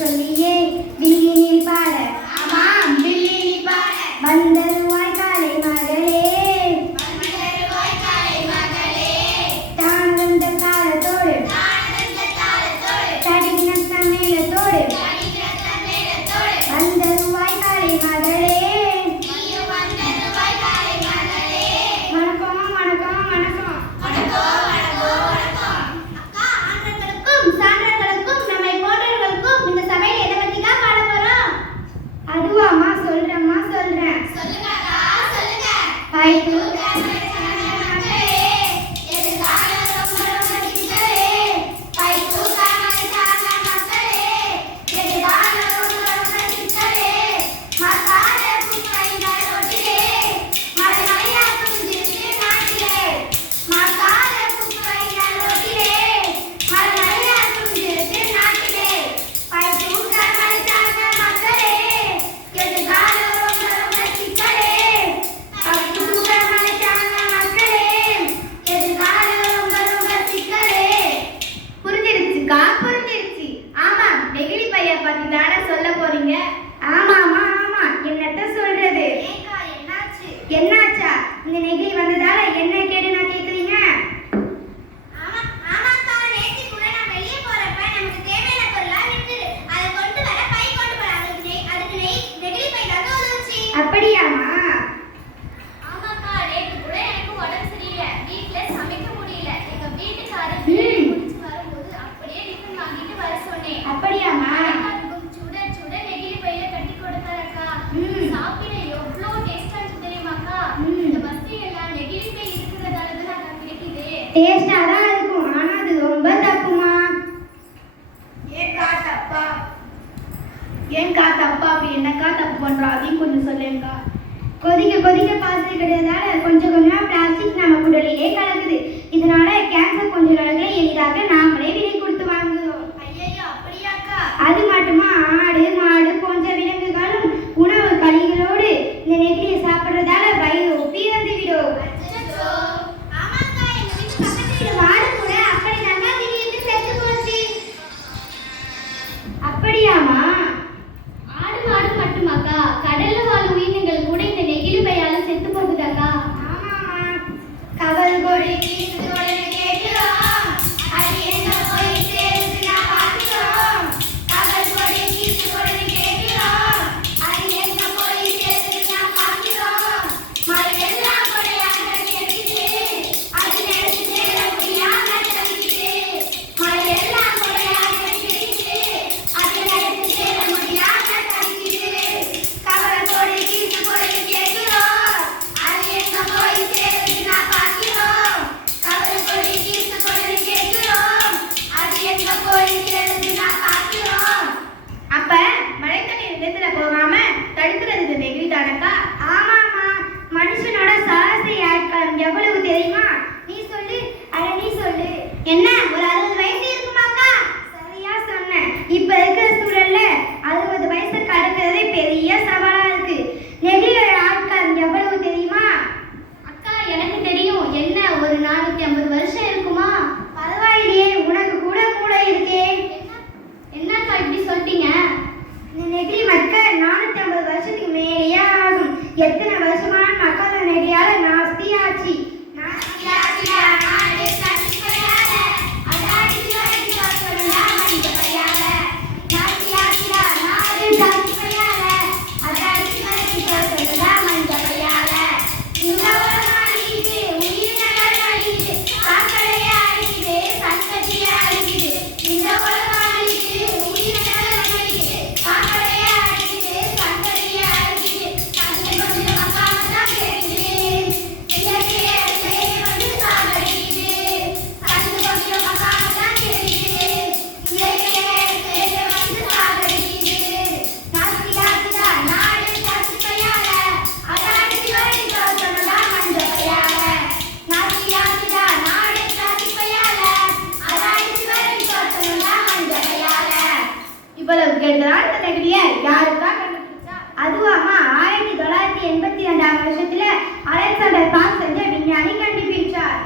சொல்லியே வில்லினில் பாட. ஆமாம் வில்லினில் பாட. வந்தருவாய் பண்ணுறோம் அதையும் கொஞ்சம் சொல்லுங்கக்கா கொதிக்க கொதிக்க பாத்திரம் கிடையாதால கொஞ்சம் கொஞ்சமாக பிளாஸ்டிக் நமக்கு உடலில் என்ன? இவ்வளவு கேட்கிறான் இந்த நெகிழிய யாருக்கா கண்டுபிடிச்சா? அதுவாமா ஆயிரத்தி தொள்ளாயிரத்தி எண்பத்தி ரெண்டாம் வருஷத்துல அலெக்சாண்டர் பாக் செஞ்ச விஞ்ஞானி கண்டுபிடிச்சார்.